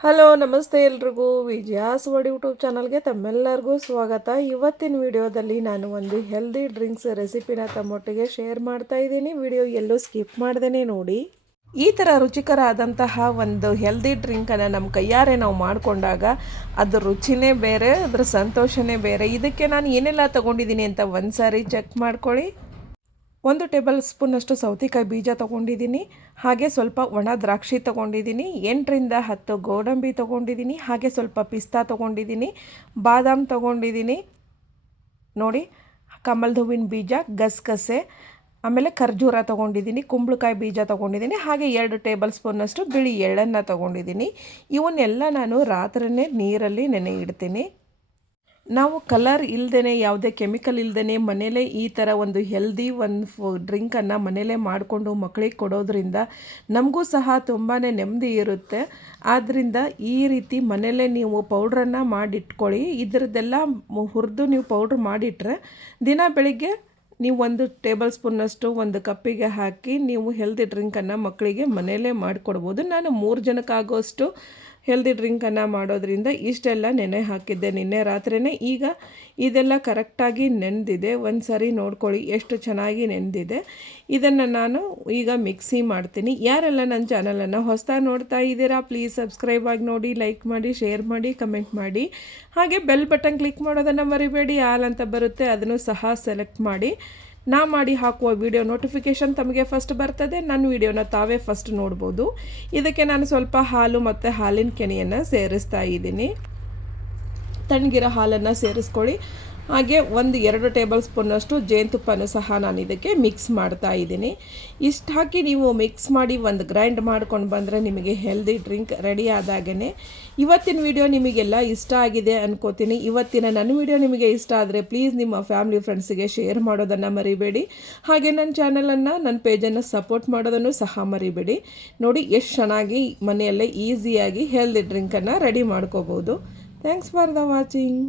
Hello ನಮಸ್ತೆ ಎಲ್ರಿಗೂ ವಿಜಯಾಸ್ world YouTube ಚಾನಲ್ಗೆ ತಮ್ಮೆಲ್ಲರಿಗೂ ಸ್ವಾಗತ. ಇವತ್ತಿನ ವಿಡಿಯೋದಲ್ಲಿ ನಾನು ಒಂದು ಹೆಲ್ದಿ ಡ್ರಿಂಕ್ಸ್ ರೆಸಿಪಿನ ತಮ್ಮೊಟ್ಟಿಗೆ ಶೇರ್ ಮಾಡ್ತಾ ಇದ್ದೀನಿ. ವಿಡಿಯೋ ಎಲ್ಲೂ ಸ್ಕಿಪ್ ಮಾಡ್ದೇ ನೋಡಿ. ಈ ಥರ ರುಚಿಕರವಾದಂತಹ ಒಂದು ಹೆಲ್ದಿ ಡ್ರಿಂಕನ್ನು ನಮ್ಮ ಕೈಯಾರೆ ನಾವು ಮಾಡಿಕೊಂಡಾಗ ಅದ್ರ ರುಚಿನೇ ಬೇರೆ, ಅದ್ರ ಸಂತೋಷನೇ ಬೇರೆ. ಇದಕ್ಕೆ ನಾನು ಏನೆಲ್ಲ ತೊಗೊಂಡಿದ್ದೀನಿ ಅಂತ ಒಂದು ಸಾರಿ ಚೆಕ್ ಮಾಡ್ಕೊಳ್ಳಿ. 1 ಟೇಬಲ್ ಸ್ಪೂನಷ್ಟು ಸೌತೆಕಾಯಿ ಬೀಜ ತೊಗೊಂಡಿದ್ದೀನಿ. ಹಾಗೆ ಸ್ವಲ್ಪ ಒಣ ದ್ರಾಕ್ಷಿ ತೊಗೊಂಡಿದ್ದೀನಿ. 8ರಿಂದ 10 ಗೋಡಂಬಿ ತೊಗೊಂಡಿದ್ದೀನಿ. ಹಾಗೆ ಸ್ವಲ್ಪ ಪಿಸ್ತಾ ತೊಗೊಂಡಿದ್ದೀನಿ. ಬಾದಾಮ್ ತೊಗೊಂಡಿದ್ದೀನಿ ನೋಡಿ. ಕಮಲ್ದ ಹೂವಿನ ಬೀಜ, ಗಸಗಸೆ, ಆಮೇಲೆ ಖರ್ಜೂರ ತೊಗೊಂಡಿದ್ದೀನಿ. ಕುಂಬಳಕಾಯಿ ಬೀಜ ತೊಗೊಂಡಿದ್ದೀನಿ. ಹಾಗೆ 2 ಟೇಬಲ್ ಸ್ಪೂನಷ್ಟು ಬಿಳಿ ಎಳ್ಳನ್ನು ತೊಗೊಂಡಿದ್ದೀನಿ. ಇವನ್ನೆಲ್ಲ ನಾನು ರಾತ್ರಿಯೇ ನೀರಲ್ಲಿ ನೆನೆ ಇಡ್ತೀನಿ. ನಾವು ಕಲರ್ ಇಲ್ಲದೇ, ಯಾವುದೇ ಕೆಮಿಕಲ್ ಇಲ್ಲದೇ ಮನೇಲೇ ಈ ಥರ ಒಂದು ಹೆಲ್ದಿ ಡ್ರಿಂಕನ್ನು ಮನೇಲೇ ಮಾಡಿಕೊಂಡು ಮಕ್ಕಳಿಗೆ ಕೊಡೋದ್ರಿಂದ ನಮಗೂ ಸಹ ತುಂಬಾ ನೆಮ್ಮದಿ ಇರುತ್ತೆ. ಆದ್ದರಿಂದ ಈ ರೀತಿ ಮನೇಲೇ ನೀವು ಪೌಡ್ರನ್ನು ಮಾಡಿಟ್ಕೊಳ್ಳಿ. ಇದರದ್ದೆಲ್ಲ ಹುರಿದು ನೀವು ಪೌಡ್ರ್ ಮಾಡಿಟ್ರೆ ದಿನ ಬೆಳಿಗ್ಗೆ ನೀವು 1 ಟೇಬಲ್ ಸ್ಪೂನಷ್ಟು ಒಂದು ಕಪ್ಪಿಗೆ ಹಾಕಿ ನೀವು ಹೆಲ್ದಿ ಡ್ರಿಂಕನ್ನು ಮಕ್ಕಳಿಗೆ ಮನೆಯಲ್ಲೇ ಮಾಡಿಕೊಡ್ಬೋದು. ನಾನು 3 ಜನಕ್ಕಾಗೋಷ್ಟು ಹೆಲ್ದಿ ಡ್ರಿಂಕನ್ನು ಮಾಡೋದ್ರಿಂದ ಇಷ್ಟೆಲ್ಲ ನೆನೆ ಹಾಕಿದ್ದೆ ನಿನ್ನೆ ರಾತ್ರಿಯೇ. ಈಗ ಇದೆಲ್ಲ ಕರೆಕ್ಟಾಗಿ ನೆನೆದಿದೆ. ಒಂದು ಸಾರಿ ನೋಡ್ಕೊಳ್ಳಿ ಎಷ್ಟು ಚೆನ್ನಾಗಿ ನೆನೆದಿದೆ. ಇದನ್ನು ನಾನು ಈಗ ಮಿಕ್ಸಿ ಮಾಡ್ತೀನಿ. ಯಾರೆಲ್ಲ ನನ್ನ ಚಾನಲನ್ನು ಹೊಸದಾಗಿ ನೋಡ್ತಾ ಇದ್ದೀರಾ ಪ್ಲೀಸ್ ಸಬ್ಸ್ಕ್ರೈಬ್ ಆಗಿ ನೋಡಿ, ಲೈಕ್ ಮಾಡಿ, ಶೇರ್ ಮಾಡಿ, ಕಮೆಂಟ್ ಮಾಡಿ. ಹಾಗೆ ಬೆಲ್ ಬಟನ್ ಕ್ಲಿಕ್ ಮಾಡೋದನ್ನು ಮರಿಬೇಡಿ. ಆಲ್ ಅಂತ ಬರುತ್ತೆ, ಅದನ್ನು ಸಹ ಸೆಲೆಕ್ಟ್ ಮಾಡಿ. ನಾ ಮಾಡಿ ಹಾಕುವ ವಿಡಿಯೋ ನೋಟಿಫಿಕೇಷನ್ ತಮಗೆ ಫಸ್ಟ್ ಬರ್ತದೆ. ನನ್ನ ವಿಡಿಯೋನ ತಾವೇ ಫಸ್ಟ್ ನೋಡ್ಬೋದು. ಇದಕ್ಕೆ ನಾನು ಸ್ವಲ್ಪ ಹಾಲು ಮತ್ತು ಹಾಲಿನ ಕೆನೆಯನ್ನು ಸೇರಿಸ್ತಾ ಇದ್ದೀನಿ. ತಣ್ಣಗಿರೋ ಹಾಲನ್ನು ಸೇರಿಸ್ಕೊಳ್ಳಿ. ಹಾಗೆ 1-2 ಟೇಬಲ್ ಸ್ಪೂನಷ್ಟು ಜೇನುತುಪ್ಪನೂ ಸಹ ನಾನು ಇದಕ್ಕೆ ಮಿಕ್ಸ್ ಮಾಡ್ತಾ ಇದ್ದೀನಿ. ಇಷ್ಟು ಹಾಕಿ ನೀವು ಮಿಕ್ಸ್ ಮಾಡಿ ಒಂದು ಗ್ರೈಂಡ್ ಮಾಡ್ಕೊಂಡು ಬಂದರೆ ನಿಮಗೆ ಹೆಲ್ದಿ ಡ್ರಿಂಕ್ ರೆಡಿ ಆದಾಗೇ. ಇವತ್ತಿನ ವಿಡಿಯೋ ನಿಮಗೆಲ್ಲ ಇಷ್ಟ ಆಗಿದೆ ಅನ್ಕೋತೀನಿ. ಇವತ್ತಿನ ನನ್ನ ವಿಡಿಯೋ ನಿಮಗೆ ಇಷ್ಟ ಆದರೆ ಪ್ಲೀಸ್ ನಿಮ್ಮ ಫ್ಯಾಮಿಲಿ ಫ್ರೆಂಡ್ಸಿಗೆ ಶೇರ್ ಮಾಡೋದನ್ನು ಮರಿಬೇಡಿ. ಹಾಗೆ ನನ್ನ ಚಾನಲನ್ನು, ನನ್ನ ಪೇಜನ್ನು ಸಪೋರ್ಟ್ ಮಾಡೋದನ್ನು ಸಹ ಮರಿಬೇಡಿ. ನೋಡಿ ಎಷ್ಟು ಚೆನ್ನಾಗಿ ಮನೆಯಲ್ಲೇ ಈಸಿಯಾಗಿ ಹೆಲ್ದಿ ಡ್ರಿಂಕನ್ನು ರೆಡಿ ಮಾಡ್ಕೋಬೋದು. Thanks for the watching.